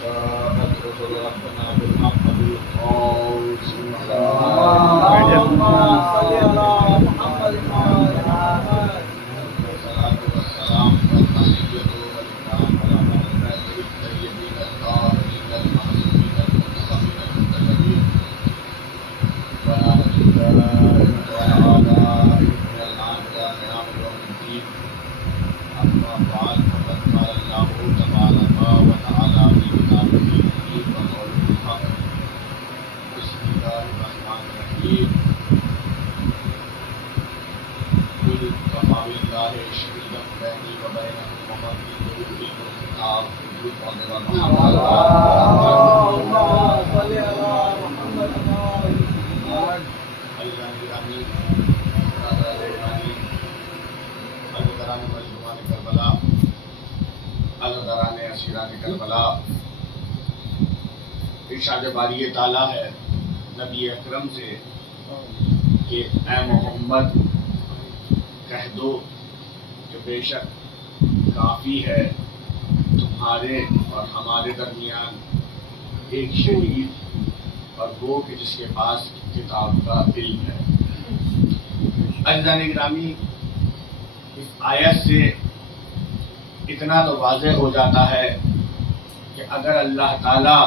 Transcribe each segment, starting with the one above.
شاءت رسل ربنا بالحق بالقول اللهم صل على محمد وعلى آله والصلاة والسلام على سيد والإمام والأئمة الطيبين الطاهرين المعصومين المنتخبين المنتجبين وعلى آله وعلى العاملين قيام يوم الدين. أما بعد فقد قال الله تبارك وتعالى في كتابه الكريم وقوله الحق. بسم الله الرحمن الرحيم. قل كفى بالله شهيدا بيني وبينكم ومن يدعو الى الكتاب اللهم صل على محمد وعلى آله کربلا. ارشاد باری تعالیٰ ہے نبی اکرم سے کہ اے محمد کہہ دو کہ بے شک کافی ہے تمہارے اور ہمارے درمیان ایک شہید اور وہ کہ جس کے پاس کتاب کا علم ہے. عزیزان گرامی، اس آیت سے اتنا تو واضح ہو جاتا ہے کہ اگر اللہ تعالیٰ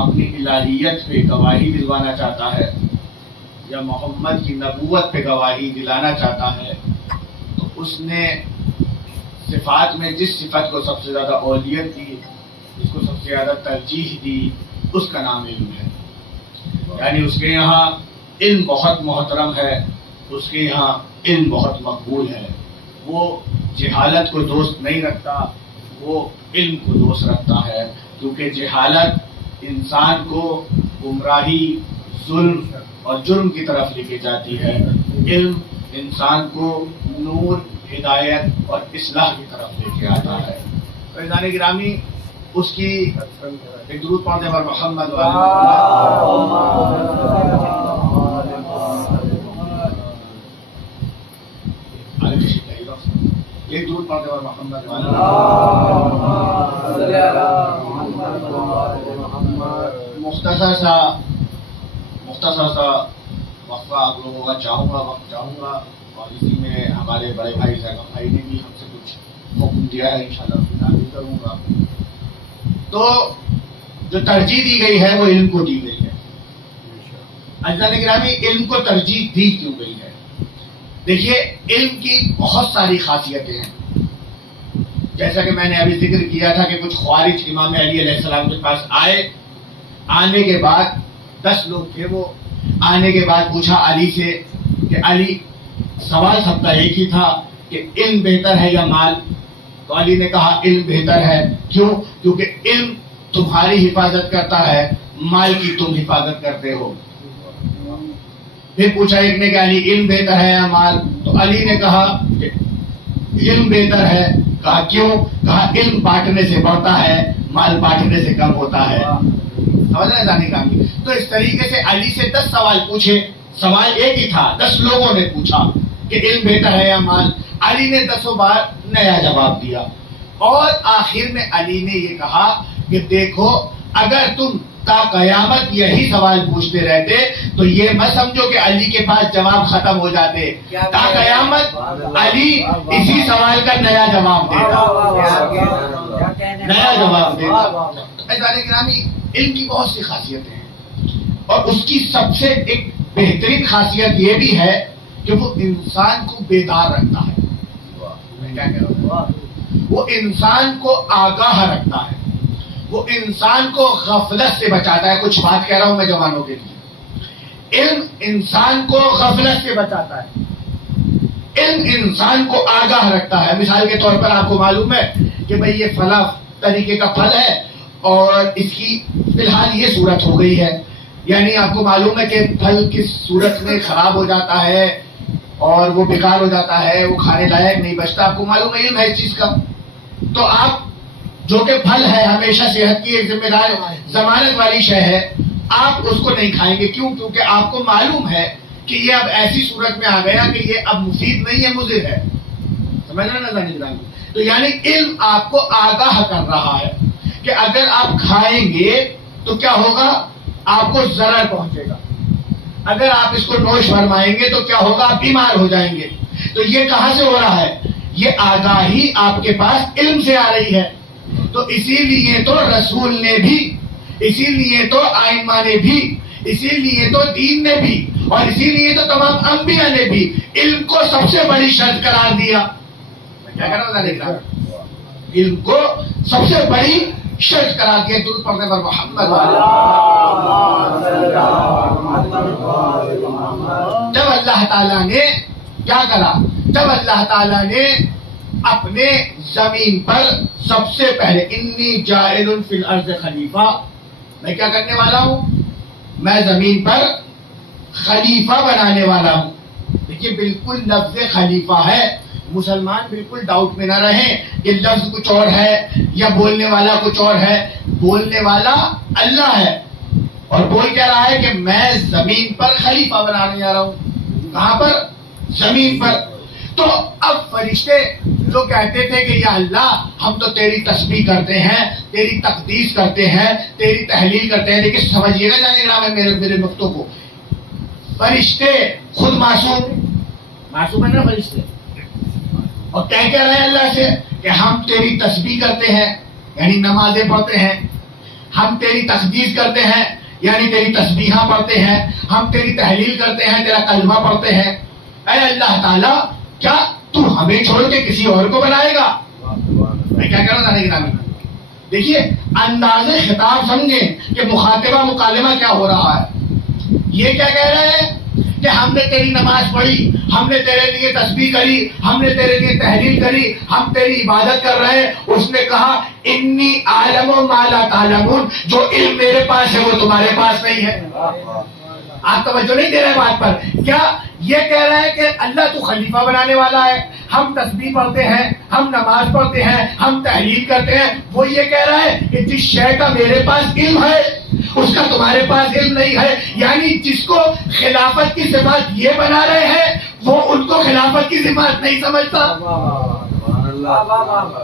اپنی الہیت پہ گواہی دلوانا چاہتا ہے یا محمد کی نبوت پہ گواہی دلانا چاہتا ہے تو اس نے صفات میں جس صفت کو سب سے زیادہ اولویت دی، جس کو سب سے زیادہ ترجیح دی، اس کا نام علم ہے. یعنی اس کے یہاں علم بہت محترم ہے، اس کے یہاں علم بہت مقبول ہے. وہ جہالت کو دوست نہیں رکھتا، وہ علم کو دوست رکھتا ہے، کیونکہ جہالت انسان کو گمراہی، ظلم اور جرم کی طرف لے کے جاتی ہے. علم انسان کو نور، ہدایت اور اصلاح کی طرف لے کے آتا ہے. عزیزان گرامی، اس کی ایک درود پڑھنے پر محمد ایک درود پڑھنے پر محمد مختصر سا وقفہ آپ لوگوں کا چاہوں گا اور اسی میں ہمارے بڑے بھائی زیادہ بھائی نے بھی ہم سے کچھ حکم دیا ہے، انشاءاللہ بھی کروں گا. تو جو ترجیح دی گئی ہے وہ علم کو دی گئی ہے. عزیزان گرامی، علم کو ترجیح دی کیوں گئی ہے؟ دیکھیے، علم کی بہت ساری خاصیتیں ہیں. جیسا کہ میں نے ابھی ذکر کیا تھا کہ کچھ خوارج امام علی علیہ السلام کے پاس آنے کے بعد 10 لوگ تھے. وہ آنے کے بعد پوچھا علی سے کہ علی، سوال سب کا ایک ہی تھا کہ علم بہتر ہے یا مال؟ تو علی نے کہا علم بہتر ہے. کیوں؟ کیونکہ علم تمہاری حفاظت کرتا ہے، مال کی تم حفاظت کرتے ہو. پھر پوچھا ایک نے کہ علی علم بہتر ہے یا مال؟ تو علی نے کہا کہ علم بہتر ہے. کہا کیوں؟ کہا علم بانٹنے سے بڑھتا ہے، مال بانٹنے سے کم ہوتا ہے. سمجھ رہے جانی کامی؟ تو اس طریقے سے علی سے 10 سوال پوچھے، سوال ایک ہی تھا، 10 لوگوں نے پوچھا کہ علم بہتر ہے یا مال. علی نے 10 بار نیا جواب دیا اور آخر میں علی نے یہ کہا کہ دیکھو، اگر تم تا قیامت یہی سوال پوچھتے رہتے تو یہ مت سمجھو کہ علی کے پاس جواب ختم ہو جاتے. تا قیامت علی اسی سوال کا نیا جواب دیتا. علم کی بہت سی خاصیتیں ہیں اور اس کی سب سے ایک بہترین خاصیت یہ بھی ہے کہ وہ انسان کو بیدار رکھتا ہے. کیا کہہ رہا ہوں؟ وہ انسان کو آگاہ رکھتا ہے، وہ انسان کو غفلت سے بچاتا ہے. کچھ بات کہہ رہا ہوں میں جوانوں کے لیے. علم انسان کو غفلت سے بچاتا ہے، علم انسان کو آگاہ رکھتا ہے. مثال کے طور پر آپ کو معلوم ہے کہ بھئی یہ فلاں طریقے کا پھل ہے اور اس کی فی الحال یہ صورت ہو گئی ہے. یعنی آپ کو معلوم ہے کہ پھل کس صورت میں خراب ہو جاتا ہے اور وہ بیکار ہو جاتا ہے، وہ کھانے لائق نہیں بچتا. آپ کو معلوم ہے، علم ہے اس چیز کا. تو آپ جو کہ پھل ہے ہمیشہ صحت کی ایک ذمہ دار ضمانت والی شے ہے، آپ اس کو نہیں کھائیں گے. کیوں؟ کیونکہ آپ کو معلوم ہے کہ یہ اب ایسی صورت میں آ گیا کہ یہ اب مفید نہیں ہے، مضر ہے. سمجھ رہے نا؟ تو یعنی علم آپ کو آگاہ کر رہا ہے. کہ اگر آپ کھائیں گے تو کیا ہوگا؟ آپ کو ضرر پہنچے گا. اگر آپ اس کو نوش فرمائیں گے تو کیا ہوگا؟ آپ بیمار ہو جائیں گے. تو یہ کہاں سے ہو رہا ہے؟ یہ آگاہی آپ کے پاس علم سے آ رہی ہے. تو اسی لیے تو رسول نے بھی، اسی لیے تو ائمہ نے بھی، اسی لیے تو دین نے بھی، اور اسی لیے تو تمام انبیاء نے بھی علم کو سب سے بڑی شرط قرار دیا. میں کیا کر رہا ہوں؟ علم کو سب سے بڑی شرط قرار دیا. درود پڑھنے پر محمد. جب اللہ تعالیٰ نے کیا کرا؟ جب اللہ تعالیٰ نے اپنے زمین پر سب سے پہلے انی جاعل فی الارض خلیفہ، میں کیا کرنے والا ہوں؟ میں زمین پر خلیفہ بنانے والا ہوں. دیکھیے بالکل لفظ خلیفہ ہے. مسلمان بالکل ڈاؤٹ میں نہ رہیں کہ لفظ کچھ اور ہے یا بولنے والا کچھ اور ہے. بولنے والا اللہ ہے اور بول کیا رہا ہے کہ میں زمین پر خلیفہ بنانے جا رہا ہوں. کہاں پر؟ زمین پر. تو اب فرشتے جو کہتے تھے کہ یا اللہ ہم تو تیری تسبیح کرتے ہیں، تیری تقدیس کرتے ہیں، تیری تحلیل کرتے ہیں، لیکن سمجھیے گا جانے گرام ہے میرے نقطوں کو. فرشتے خود معصوم ہے نا فرشتے، اور کہہ رہے ہیں اللہ سے کہ ہم تیری تسبیح کرتے ہیں یعنی نمازیں پڑھتے ہیں، ہم تیری تقدیس کرتے ہیں یعنی تیری تسبیحاں پڑھتے ہیں، ہم تیری تحلیل کرتے ہیں، تیرا کلمہ پڑھتے ہیں. اے اللہ تعالیٰ کیا تو ہمیں چھوڑ کے کسی اور کو بنائے گا؟ میں کیا کر رہا ہوں؟ دیکھیے انداز خطاب سمجھیں کہ مخاطبہ مکالمہ کیا ہو رہا ہے. یہ کیا کہہ رہے ہیں کہ ہم نے تیری نماز پڑھی، ہم نے تیرے لیے تسبیح کری، ہم نے تیرے لیے تحلیل کری، ہم تیری عبادت کر رہے ہیں. اس نے کہا انی اعلم ما لا تعلمون، جو علم میرے پاس ہے وہ تمہارے پاس نہیں ہے. آپ توجہ نہیں دے رہے بات پر. کیا یہ کہہ رہا ہے کہ اللہ تو خلیفہ بنانے والا ہے، ہم تسبیح پڑھتے ہیں، ہم نماز پڑھتے ہیں، ہم تحلیل کرتے ہیں. وہ یہ کہہ رہا ہے کہ جس شے کا میرے پاس علم ہے اس کا تمہارے پاس علم نہیں ہے. یعنی جس کو خلافت کی صفات یہ بنا رہے ہیں وہ ان کو خلافت کی صفات نہیں سمجھتا.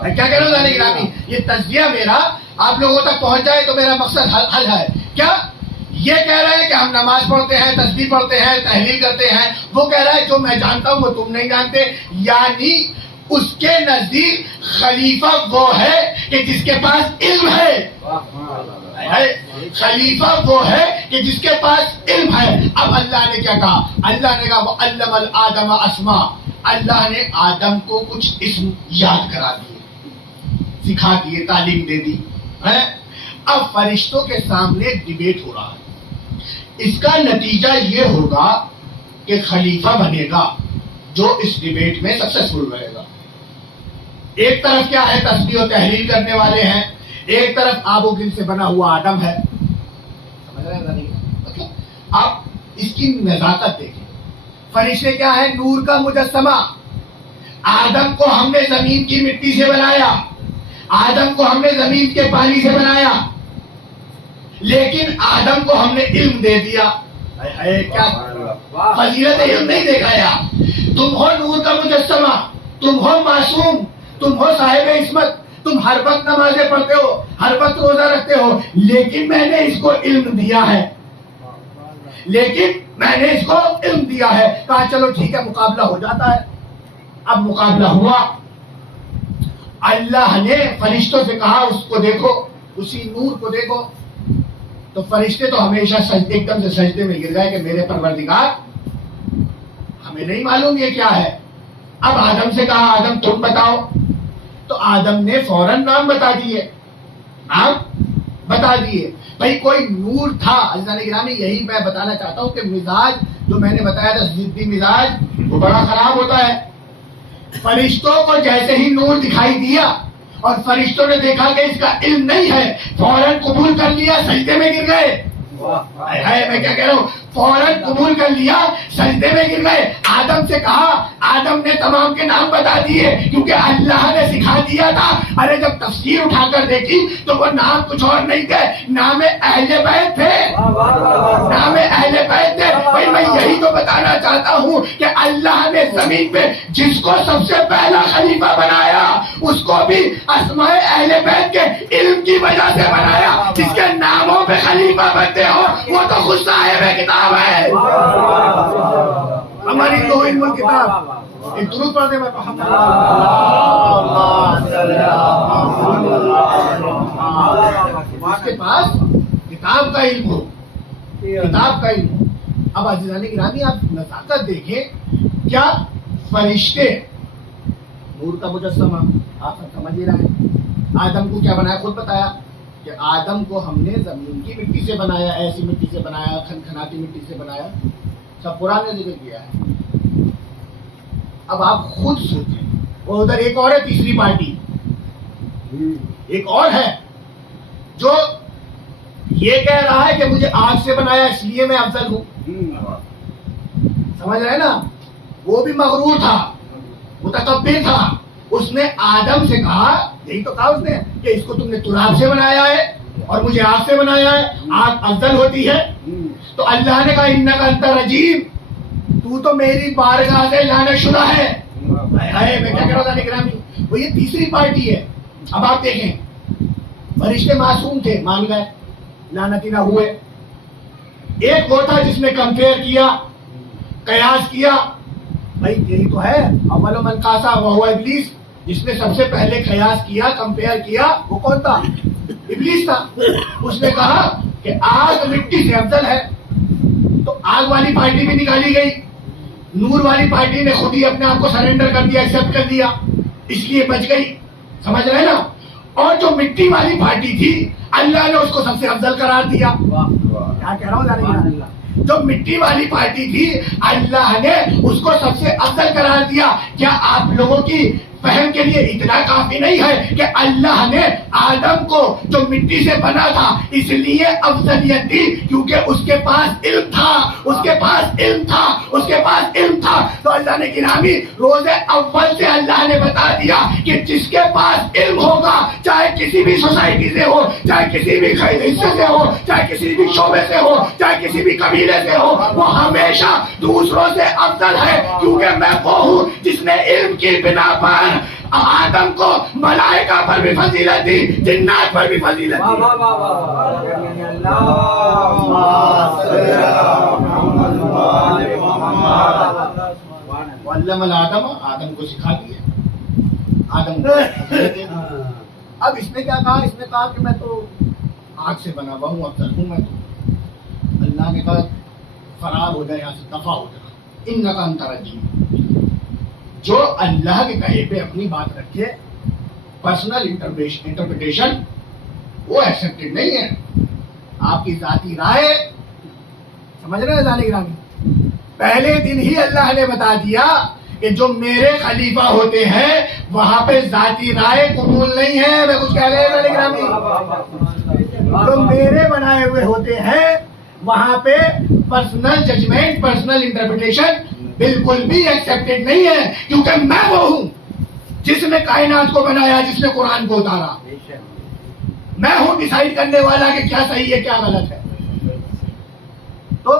کیا کہہ رہا ہوں گرامی؟ یہ تجزیہ میرا آپ لوگوں تک پہنچ جائے تو میرا مقصد حل ہے. کیا یہ کہہ رہا ہے کہ ہم نماز پڑھتے ہیں، تسبیح پڑھتے ہیں، تحلیل کرتے ہیں. وہ کہہ رہا ہے جو میں جانتا ہوں وہ تم نہیں جانتے. یعنی اس کے نزدیک خلیفہ وہ ہے کہ جس کے پاس علم ہے. خلیفہ وہ ہے کہ جس کے پاس علم ہے. اب اللہ نے کیا کہا؟ اللہ نے کہا وَعَلَّمَ الْآدَمَ أَسْمَاءَ، اللہ نے آدم کو کچھ اسم یاد کرا دیے، سکھا دیے، تعلیم دے دی. اب فرشتوں کے سامنے ڈیبیٹ ہو رہا ہے. اس کا نتیجہ یہ ہوگا کہ خلیفہ بنے گا جو اس ڈیبیٹ میں سکسیسفل رہے گا. ایک طرف کیا ہے؟ تسبیح و تحلیل کرنے والے ہیں، ایک طرف آب و گل سے بنا ہوا آدم ہے. سمجھ رہے ہیں؟ مطلب آپ اس کی نزاکت دیکھیں. فرشتے کیا ہے؟ نور کا مجسمہ. آدم کو ہم نے زمین کی مٹی سے بنایا، آدم کو ہم نے زمین کے پانی سے بنایا، لیکن آدم کو ہم نے علم دے دیا. کیا فضیلت علم نہیں دکھایا؟ تم ہو نور کا مجسمہ، تم ہو معصوم، تم ہو صاحب عصمت، تم ہر وقت نمازیں پڑھتے ہو، ہر وقت روزہ رکھتے ہو، لیکن میں نے اس کو علم دیا ہے. لیکن میں نے اس کو علم دیا ہے. کہا چلو ٹھیک ہے مقابلہ ہو جاتا ہے. اب مقابلہ ہوا. اللہ نے فرشتوں سے کہا اس کو دیکھو، اسی نور کو دیکھو. تو فرشتے تو ہمیشہ ایک دم سے سجدے میں گر گئے کہ میرے پروردگار ہمیں نہیں معلوم یہ کیا ہے. اب آدم سے کہا آدم تم بتاؤ. تو آدم نے فوراً نام بتا دیے، نام بتا دیے. بھائی کوئی نور تھا. عزیزان گرامی یہی میں بتانا چاہتا ہوں کہ مزاج جو میں نے بتایا تھا ضدی مزاج وہ بڑا خراب ہوتا ہے. فرشتوں کو جیسے ہی نور دکھائی دیا اور فرشتوں نے دیکھا کہ اس کا علم نہیں ہے، فوراً قبول کر لیا، سجدے میں گر گئے. میں کیا کہہ رہا ہوں؟ فوراً قبول کر لیا، سجدے میں گر گئے. آدم سے کہا، آدم نے تمام کے نام بتا دیے کیونکہ اللہ نے سکھا دیا تھا. ارے جب تفسیر اٹھا کر دیکھی تو وہ نام کچھ اور نہیں تھے، نام اہل بیت تھے، نام اہل بیت تھے. بھائی میں یہی تو بتانا چاہتا ہوں کہ اللہ نے زمین پہ جس کو سب سے پہلا خلیفہ بنایا اس کو بھی اسماء اہل بیت کے علم کی وجہ سے بنایا. جس کے ناموں پہ خلیفہ بنتے ہو وہ تو خود صاحب کتاب ہے. ہماری تو علم الکتاب. ایک درود پڑھ دیں. اس کے پاس کتاب کا علم ہو, کتاب کا علم ہو. اب عزیزان گرامی آپ نزاکت دیکھیں, کیا فرشتے نور کا مجسمہ آپ سب سمجھ ہی رہے ہیں. آدم کو کیا بنایا, خود بتایا کہ آدم کو ہم نے زمین کی مٹی سے بنایا, ایسی مٹی سے بنایا, کھنکھناتی مٹی سے بنایا. سب قرآن نے ذکر کیا ہے. اب آپ خود سوچیں, وہ ادھر ایک اور ہے تیسری پارٹی, ایک اور ہے جو یہ کہہ رہا ہے کہ مجھے آگ سے بنایا اس لیے میں افضل ہوں. سمجھ رہے نا, وہ بھی مغرور تھا, متکبر تھا. اس نے آدم سے کہا, یہی تو کہا اس نے کہ اس کو تم نے تراب سے بنایا ہے اور مجھے آگ سے بنایا ہے, آگ افضل ہوتی ہے. تو اللہ نے کہا انک انت رجیم, تو تو میری بارگاہ سے لعنت شدہ ہے. میں کیا کہہ رہا تھا گرامی, وہ یہ تیسری پارٹی ہے. اب آپ دیکھیں, فرشتے معصوم تھے, مان گئے, لعنتی نہ ہوئے. ایک وہ تھا جس نے کمپیئر کیا, قیاس کیا. بھائی یہی تو ہے, اول من قاسا وہو ابلیس. جس نے سب سے پہلے قیاس کیا, کمپیئر کیا, وہ کون تھا؟ ابلیس تھا. اس نے کہا کہ آگ مٹی سے افضل ہے. تو آگ والی پارٹی بھی نکالی گئی, نور والی پارٹی نے خود ہی اپنے آپ کو سرنڈر کر دیا, ایکسپٹ کر دیا, اس لیے بچ گئی. سمجھ رہے نا. اور جو مٹی والی پارٹی تھی اللہ نے اس کو سب سے افضل قرار دیا. کیا کہہ رہا ہوں, جو مٹی والی پارٹی تھی اللہ نے اس کو سب سے افضل قرار دیا. کیا آپ لوگوں کی فہم کے لیے اتنا کافی نہیں ہے کہ اللہ نے آدم کو جو مٹی سے بنا تھا اس لیے افضلیت دی کیونکہ اس کے پاس علم تھا, اس کے پاس علم تھا, اس کے پاس علم تھا. تو اللہ نے گرامی روز اول سے اللہ نے بتا دیا کہ جس کے پاس علم ہوگا, چاہے کسی بھی سوسائٹی سے ہو, چاہے کسی بھی حصے سے ہو, چاہے کسی بھی شعبے سے ہو, چاہے کسی بھی قبیلے سے ہو, وہ ہمیشہ دوسروں سے افضل ہے. کیونکہ میں وہ ہوں جس نے علم کی بنا پر آدم کو ملائکہ پر بھی فضیلت دی, جنات پر بھی فضیلت دی. علم الآدم, آدم کو سکھا دیا, آدم کو. اب اس نے کیا کہا, اس نے کہا کہ میں تو آگ سے بنا ہوا ہوں, افضل ہوں میں تو. اللہ نے کہا فرار ہو جائے یہاں سے, دفع ہو جائے. انک انت رجیم. جو اللہ کے کہے پہ اپنی بات رکھے, پرسنل انٹرپریٹیشن, وہ ایکسپٹڈ نہیں ہے. آپ کی ذاتی رائے, سمجھ رہے ہیں جانے گرامی, پہلے دن ہی اللہ نے بتا دیا کہ جو میرے خلیفہ ہوتے ہیں وہاں پہ ذاتی رائے قبول نہیں ہے. میں کچھ کہہ رہے ہیں جانے گرامی, جو میرے بنائے ہوئے ہوتے ہیں وہاں پہ پرسنل ججمنٹ, پرسنل انٹرپریٹیشن بالکل بھی ایکسپٹڈ نہیں ہے. کیونکہ میں وہ ہوں جس نے کائنات کو بنایا, جس نے قرآن کو اتارا. میں ہوں ڈیسائیڈ کرنے والا کہ کیا صحیح ہے کیا غلط ہے. تو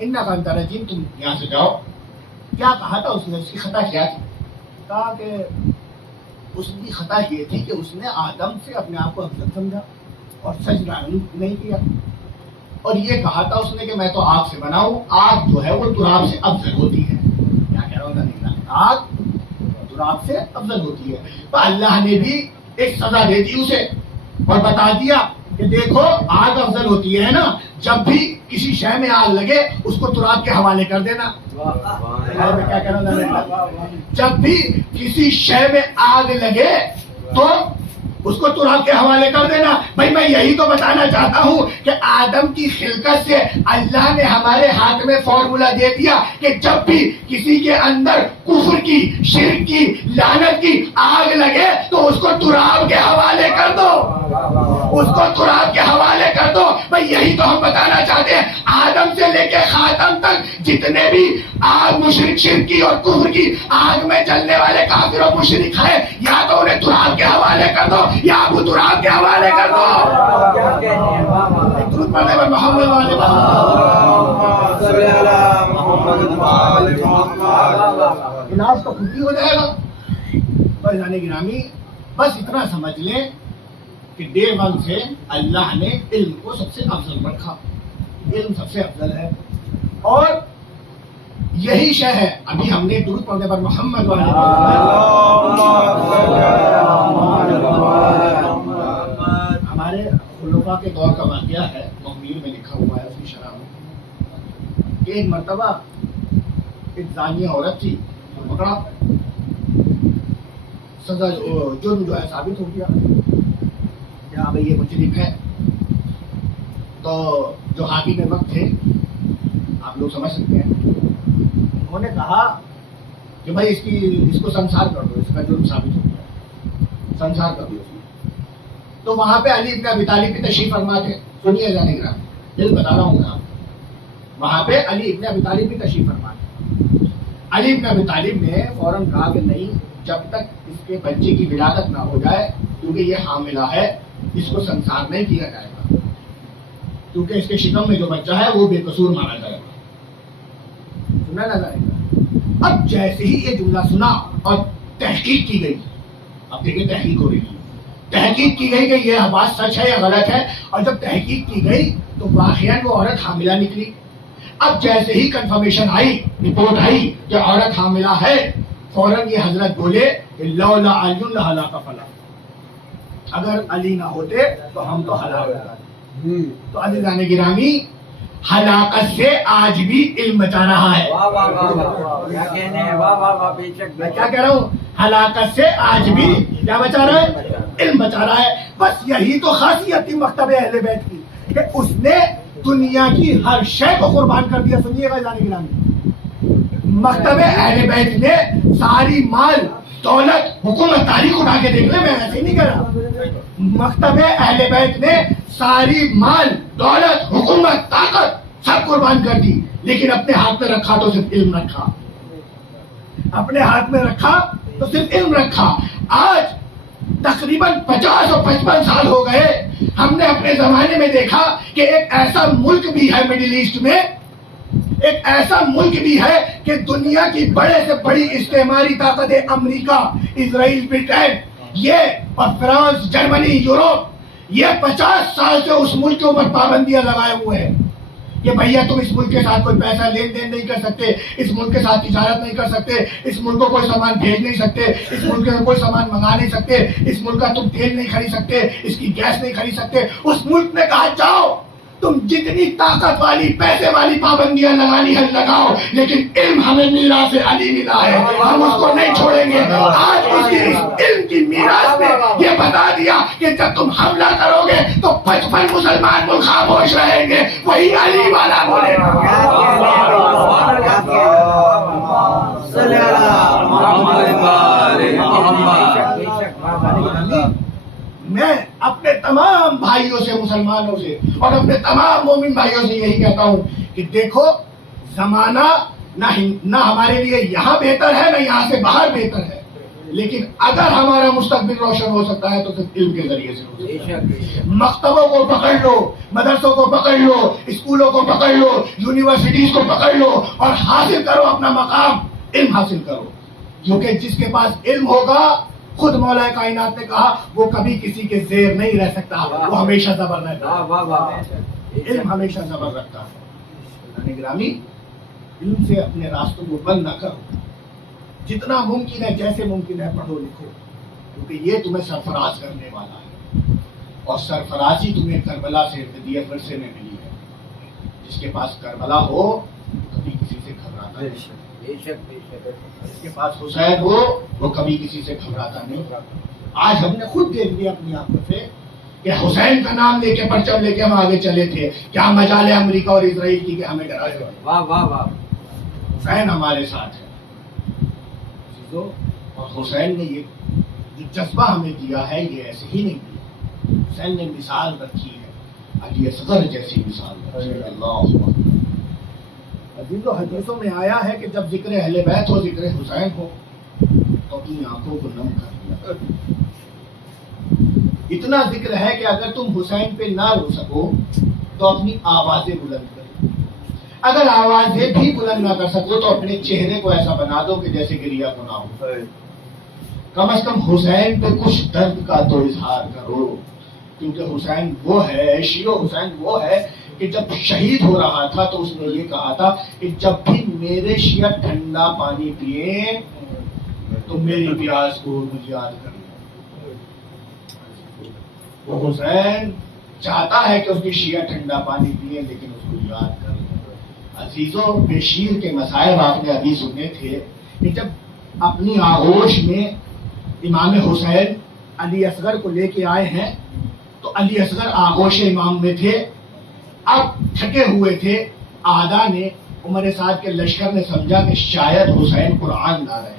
انک انت رجیم, تم یہاں سے جاؤ. کیا کہا تھا اس نے, اس کی خطا کیا تھی؟ کہا کہ اس کی خطا یہ تھی کہ اس نے آدم سے اپنے آپ کو افضل سمجھا اور سجدہ نہیں کیا. اور یہ کہا تھا اس نے کہ میں تو آگ سے بنا ہوں, آگ جو ہے وہ تراب سے افضل ہوتی ہے. کیا کہہ رہا ہوں, آگ تراب سے افضل ہوتی ہے. تو اللہ نے بھی ایک سزا دے دی اسے اور بتا دیا کہ دیکھو آگ افضل ہوتی ہے نا, جب بھی کسی شے میں آگ لگے اس کو تراب کے حوالے کر دینا. کیا کہہ رہا ہوں, جب بھی کسی شے میں آگ لگے تو اس کو تراب کے حوالے کر دینا. بھائی میں یہی تو بتانا چاہتا ہوں کہ آدم کی خلقت سے اللہ نے ہمارے ہاتھ میں فارمولا دے دیا کہ جب بھی کسی کے اندر کفر کی, شرک کی, لعنت کی آگ لگے تو اس کو تراب کے حوالے کر دو, اس کو تراب کے حوالے کر دو. بھائی یہی تو ہم بتانا چاہتے ہیں, آدم سے لے کے خاتم تک جتنے بھی آگ مشرک, شرک کی اور کفر کی آگ میں جلنے والے کافر و مشرک ہیں, یا تو انہیں تراب کے حوالے کر دو یا ابو تراب کے حوالے کر دو. درود پڑھنے پر محمد تو خود بھی ہو جائے گا. بھائیان گرامی بس اتنا سمجھ لیں کہ ڈے ون سے اللہ نے علم کو سب سے افضل رکھا. علم سب سے افضل ہے اور یہی شے ہے. ابھی ہم نے درود پڑھنے پر محمد ہمارے خلفاء کے دور کا واقعہ ہے، مغنیر میں لکھا ہوا ہے اس کی شرح میں کہ ایک مرتبہ ایک زانیہ عورت تھی، پکڑا، سزا جرم جو ہے ثابت ہو گیا کہ ہاں بھائی یہ مجرم ہے. تو جو حاکم وقت تھے، آپ لوگ سمجھ سکتے ہیں، انہوں نے کہا کہ بھائی اس کو سنسار کر دو، اس کا جرم ثابت ہو گیا، سنسار کر دو. تو وہاں پہ علی ابن ابی طالب بھی تشریف فرما تھے. سنیے جانے گرام، دل بتا رہا ہوں آپ، وہاں پہ علی ابن ابی طالب بھی تشریف فرما تھے. علی ابن ابی طالب نے فوراً کہا کہ نہیں، جب تک اس کے بچے کی ولادت نہ ہو جائے، کیونکہ یہ حاملہ ہے، اس کو سنسار نہیں کیا جائے گا، کیونکہ اس کے شکم میں جو بچہ ہے وہ بے قصور مانا جائے گا. سنا نہ جائے گا. اب جیسے ہی یہ جملہ سنا اور تحقیق کی گئی، اب دیکھیں تحقیق ہو رہی ہے، تحقیق کی گئی کہ یہ بات سچ ہے یا غلط ہے. اور جب تحقیق کی گئی تو واقعاً وہ عورت حاملہ نکلی. اب جیسے ہی کنفرمیشن آئی، رپورٹ آئی کہ عورت حاملہ ہے، فوراً یہ حضرت بولے کہ لولا علی لہلاک فلاں، اگر علی نہ ہوتے تو ہم تو ہلاک ہو جاتے. تو عزیزان گرامی، ہلاکت سے آج بھی علم بچا رہا ہے. میں کیا کہہ رہا ہوں؟ ہلاکت سے آج بھی کیا بچا رہا ہے؟ علم بچا رہا ہے. بس یہی تو خاصیت تھی مکتب اہل بیت کی کہ اس نے دنیا کی ہر شے کو قربان کر دیا. سنیے گا جانے گرامی، مکتب اہل بیت نے ساری مال دولت حکومت تاریخ اٹھا کے دیکھ لیں، میں ایسے ہی نہیں کہہ رہا. مکتب اہل بیت نے ساری مال دولت حکومت طاقت سب قربان کر دی، لیکن اپنے ہاتھ میں رکھا تو صرف علم رکھا. اپنے ہاتھ میں رکھا تو صرف علم رکھا. آج تقریباً 50 اور 55 سال ہو گئے، ہم نے اپنے زمانے میں دیکھا کہ ایک ایسا ملک بھی ہے مڈل ایسٹ میں، ایک ایسا ملک بھی ہے کہ دنیا کی بڑے سے بڑی استعماری طاقت ہے، امریکہ، اسرائیل، برٹین، یہ اور فرانس، جرمنی، یورپ، یہ 50 سال سے اس ملک کے اوپر پابندیاں لگائے ہوئے ہیں کہ بھیا تم اس ملک کے ساتھ کوئی پیسہ لین دین نہیں کر سکتے، اس ملک کے ساتھ تجارت نہیں کر سکتے، اس ملک کو کوئی سامان بھیج نہیں سکتے، اس ملک سے کوئی سامان منگا نہیں سکتے، اس ملک کا تم تیل نہیں خرید سکتے، اس کی گیس نہیں خرید سکتے. اس ملک نے کہا جاؤ تم جتنی طاقت والی پیسے والی پابندیاں لگانی ہے لگاؤ، لیکن علم ہمیں میراث علی ملا ہے، ہم اس کو نہیں چھوڑیں گے. آج اس کی علم کی میراث نے یہ بتا دیا کہ جب تم حملہ کرو گے تو 55 مسلمان ملک خاموش رہیں گے، وہی علی والا بولے گا. میں اپنے تمام بھائیوں سے، مسلمانوں سے اور اپنے تمام مومن بھائیوں سے یہی کہتا ہوں کہ دیکھو زمانہ نہ ہمارے لیے یہاں بہتر ہے، نہ یہاں سے باہر بہتر ہے، لیکن اگر ہمارا مستقبل روشن ہو سکتا ہے تو صرف علم کے ذریعے سے ہو سکتا ہے. مکتبوں کو پکڑ لو، مدرسوں کو پکڑ لو، اسکولوں کو پکڑ لو، یونیورسٹیز کو پکڑ لو اور حاصل کرو اپنا مقام. علم حاصل کرو، کیونکہ جس کے پاس علم ہوگا، خود مولا کائنات نے کہا وہ کبھی کسی کے زیر نہیں رہ سکتا، وہ ہمیشہ زبر رہتا ہے. علم ہمیشہ زبر رکھتا ہے. گرامی، علم سے اپنے راستوں کو بند نہ کرو، جتنا ممکن ہے جیسے ممکن ہے پڑھو لکھو، کیونکہ یہ تمہیں سرفراز کرنے والا ہے. اور سرفرازی تمہیں کربلا سے ارتدیت ورثے میں ملی ہے. جس کے پاس کربلا ہو کبھی کسی سے گھبراتا نہیں، جس کے پاس حسین ہو وہ کبھی کسی سے گھبراتا نہیں. آج ہم نے خود دیکھ لیا اپنی آنکھوں سے کہ حسین کا نام لے کے پرچم لے کے ہم آگے چلے تھے. کیا مجال ہے امریکہ اور اسرائیل کی کہ ہمیں ڈرا دے. واہ واہ واہ، حسین ہمارے ساتھ ہے. اور حسین نے یہ جذبہ ہمیں دیا ہے، یہ ایسے ہی نہیں دیا. حسین نے مثال رکھی ہے، علی اصغر جیسی مثال رکھی ہے. اللہ عزیزو، حدیثوں میں آیا ہے کہ جب ذکر اہل بیت ہو، ذکر حسین ہو، تو اپنی آنکھوں کو نم کر دیا. اتنا ذکر ہے کہ اگر تم حسین پہ نہ رو سکو تو اپنی آوازیں بلند کرو. اگر آوازیں بھی بلند نہ کر سکو تو اپنے چہرے کو ایسا بنا دو کہ جیسے گریا کو نہ ہو. کم از کم حسین پہ کچھ درد کا تو اظہار کرو، کیونکہ حسین وہ ہے، شیعہ حسین وہ ہے کہ جب شہید ہو رہا تھا تو اس نے یہ کہا تھا کہ جب بھی میرے شیعہ ٹھنڈا پانی پیئیں تو میری پیاس کو مجھے یاد کرنا. وہ حسین چاہتا ہے کہ اس کی شیعہ ٹھنڈا پانی پیئیں لیکن اس کو یاد کریں. عزیزوں، بشیر کے مصائب آپ نے ابھی سنے تھے کہ جب اپنی آغوش میں امام حسین علی اصغر کو لے کے آئے ہیں تو علی اصغر آغوش امام میں تھے. اب تھکے ہوئے تھے. آدھا نے، عمر سعد کے لشکر نے سمجھا کہ شاید حسین قرآن لا رہے ہیں،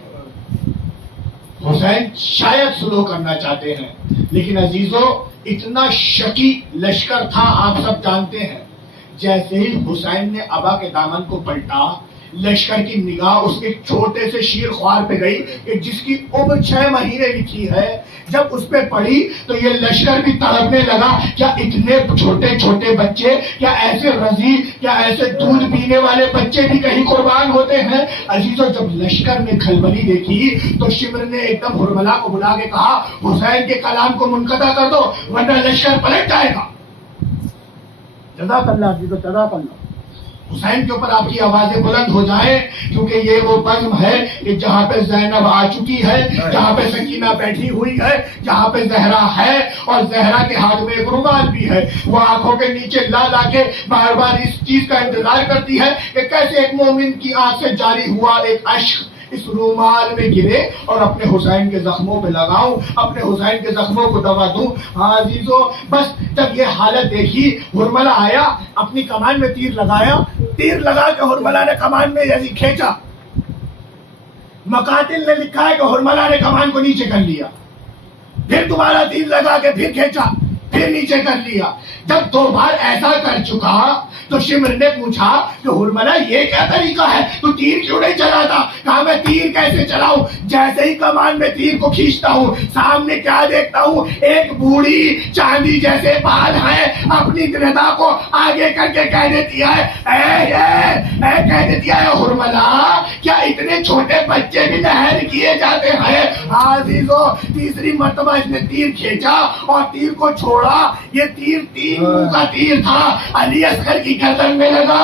حسین شاید سلو کرنا چاہتے ہیں. لیکن عزیزوں، اتنا شکی لشکر تھا، آپ سب جانتے ہیں. جیسے ہی حسین نے ابا کے دامن کو پلٹا، لشکر کی نگاہ اس کے چھوٹے سے شیر خوار پہ گئی کہ جس کی عمر 6 مہینے لکھی ہے. جب اس پہ پڑی تو یہ لشکر بھی تڑپنے لگا. کیا اتنے چھوٹے چھوٹے بچے، کیا ایسے رضی، کیا ایسے دودھ پینے والے بچے بھی کہیں قربان ہوتے ہیں؟ عزیزوں، جب لشکر نے کھلبلی دیکھی تو شمر نے ایک دم ہرملا کو بلا کے کہا حسین کے کلام کو منقطع کر دو ورنہ لشکر پلٹ جائے گا. جزاک اللہ عزیزو، جزاک اللہ. حسین کے اوپر آپ کی آوازیں بلند ہو جائیں، کیونکہ یہ وہ بزم ہے کہ جہاں پہ زینب آ چکی ہے، جہاں پہ سکینہ بیٹھی ہوئی ہے، جہاں پہ زہرا ہے اور زہرا کے ہاتھ میں ایک رومال بھی ہے. وہ آنکھوں کے نیچے لا لا کے بار بار اس چیز کا انتظار کرتی ہے کہ کیسے ایک مومن کی آنکھ سے جاری ہوا ایک اشک اس رومال میں گرے اور اپنے حسین کے زخموں پہ لگاؤں، اپنے حسین کے زخموں کو دوا دوں. ہاں عزیزو، بس جب یہ حالت دیکھی، ہرملا آیا، اپنی کمان میں تیر لگایا، تیر لگا کے ہرملا نے کمان میں ایسی کھینچا. مقاتل نے لکھا ہے کہ ہرملا نے کمان کو نیچے کر لیا، پھر دوبارہ تیر لگا کے پھر کھینچا، پھر نیچے کر لیا. جب 2 بار ایسا کر چکا تو شمر نے پوچھا کہ ہرملا یہ کیا طریقہ ہے، تو تیر کیوں نہیں چلاتا؟ کہا میں تیر کیسے چلاؤں؟ جیسے ہی کمان میں تیر کو کھینچتا ہوں سامنے کیا دیکھتا ہوں، ایک بوڑھی چاندی جیسے بال ہے، اپنی گردہ کو آگے کر کے کہہ دیتی ہے کہہ دیتی ہے ہرملا کیا اتنے چھوٹے بچے بھی نہر کیے جاتے ہیں؟ عزیزو، تیسری مرتبہ اس نے تیر کھینچا اور تیر کو چھوڑا. یہ تیر 3 منہ کا تیر تھا، علی اصغر کی گردن میں لگا.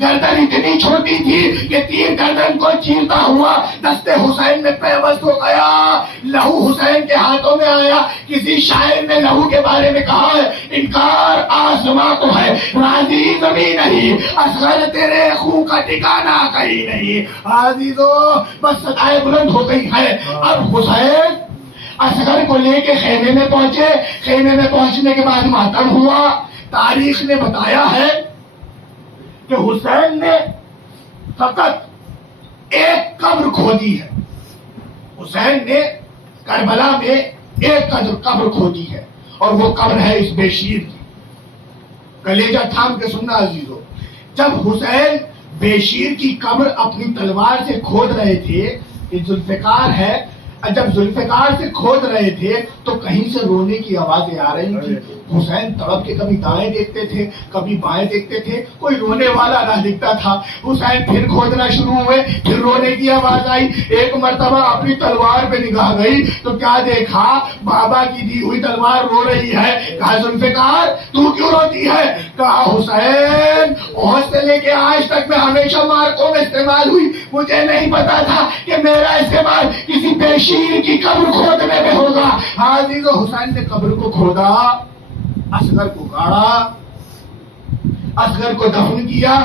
گردن اتنی چھوٹی تھی کہ تیر گردن کو چیرتا ہوا دستے حسین میں پیوست ہو گیا. لہو حسین کے ہاتھوں میں آیا. کسی شاعر نے لہو کے بارے میں کہا ہے انکار آسماں کو ہے راضی زمین نہیں، اصغر تیرے خون کا ٹھکانہ کہیں نہیں. عزیزو، بس صدائیں بلند ہو گئی ہے. اب حسین اصغر کو لے کے خیمے میں پہنچے. خیمے میں پہنچنے کے بعد ماتم ہوا. تاریخ نے بتایا ہے کہ حسین نے فقط ایک قبر کھودی ہے. حسین نے کربلا میں ایک قبر کھودی ہے اور وہ قبر ہے اس بشیر کی. کلیجہ تھام کے سننا عزیزو، جب حسین بشیر کی قبر اپنی تلوار سے کھود رہے تھے، یہ ذوالفقار ہے، جب ذوالفقار سے کھود رہے تھے تو کہیں سے رونے کی آوازیں آ رہی تھی. حسین تڑپ کے کبھی دائیں دیکھتے تھے، کبھی بائیں دیکھتے تھے، کوئی رونے والا نہ دکھتا تھا. حسین پھر کھودنا شروع ہوئے، پھر رونے کی آواز آئی. ایک مرتبہ اپنی تلوار پہ نگاہ گئی تو کیا دیکھا، بابا کی دی ہوئی تلوار رو رہی ہے. کہا ذوالفقار تو کیوں روتی ہے؟ کہا حسین احد سے لے کے آج تک میں ہمیشہ مارکوں میں استعمال ہوئی، مجھے نہیں پتا تھا کہ میرا استعمال کسی بشیر کی قبر کھودنے میں ہوگا. عزیزو، حسین نے قبر کو کھودا، اصغر کو گاڑا، اصغر کو دفن کیا،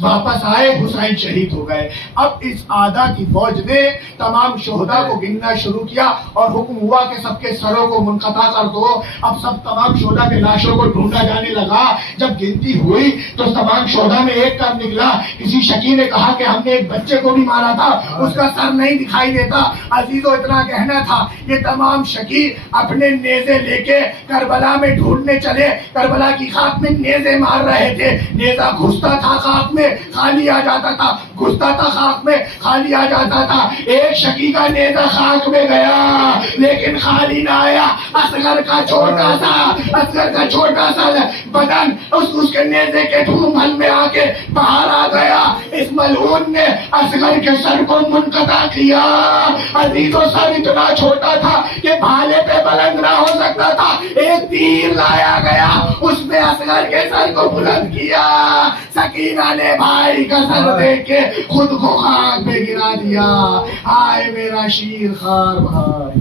واپس آئے، حسین شہید ہو گئے. اب اس آدھا کی فوج نے تمام شہداء کو گننا شروع کیا اور حکم ہوا کہ سب کے سروں کو منقطع کر دو. اب سب تمام شہداء کے لاشوں کو ڈھونڈا جانے لگا. جب گنتی ہوئی تو تمام شہداء میں ایک کم نکلا. کسی شکی نے کہا کہ ہم نے ایک بچے کو بھی مارا تھا، اس کا سر نہیں دکھائی دیتا. عزیزو، اتنا کہنا تھا. یہ تمام شکی اپنے نیزے لے کے کربلا میں ڈھونڈنے چلے. کربلا کی خاک میں نیزے مار رہے تھے. نیزہ گھستا تھا خاک میں، خالی آ جاتا تھا، گھستا تھا خاک میں، خالی آ جاتا تھا. ایک شکی کا نیزہ خاک میں گیا لیکن خالی نہ آیا. اصغر کا چھوٹا سا بدن، اس کے نیزے کے ٹھومل میں آ کے باہر آ گیا. اس ملعون نے اصغر کے سر کو منقطع کیا. عزیزو سر اتنا چھوٹا تھا کہ بھالے پہ بلند نہ ہو سکتا تھا. ایک تیر لایا گیا, اس نے اصغر کے سر کو بلند کیا. سکینہ نے بھائی کا سر دیکھ کے خود کو خاک پہ گرا دیا. آئے میرا شیر خوار بھائی.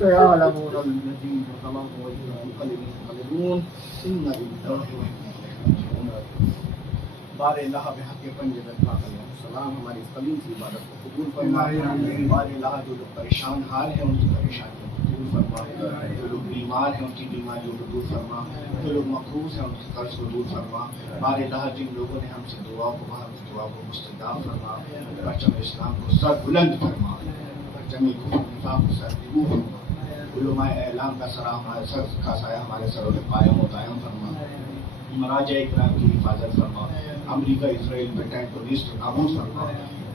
سيعلمون الذين ظلموا وإلى منقلب ينقلبون إن لله وإنا إليه راجعون. بار اللہ بحق پنجے پاک علیہ السلام ہماری قلیم کی عبادت کو قبول فرمائے. بار اللہ جو لوگ پریشان حال ہیں ان کی پریشانیوں کو دور فرما. جو لوگ بیمار ہیں ان کی بیماریوں کو دور فرما. جو لوگ مقروض ہیں ان کے قرض کو دور فرما. بار اللہ جن لوگوں نے ہم سے دعا کو دعا کو مستجاب فرما. پرچم اسلام کو سر بلند فرما. پرچم کفر نفاق کو سر نگو فرما. علماء اعلام کا سرا ہمارے سر کا سایہ ہمارے سروں پہ قائم و دائم فرما. مراجع اکرام کی حفاظت فرما. امریکہ اسرائیل پہ ٹیررسٹ نابود فرما.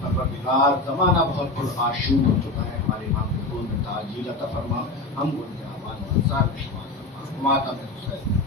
پروردگار زمانہ بہت پر آشوب ہو چکا ہے. ہمارے امام کے خون میں تعجیل عطا فرما. ہم ان کے اعمال و انصار میں شمار فرما. ماتم حسین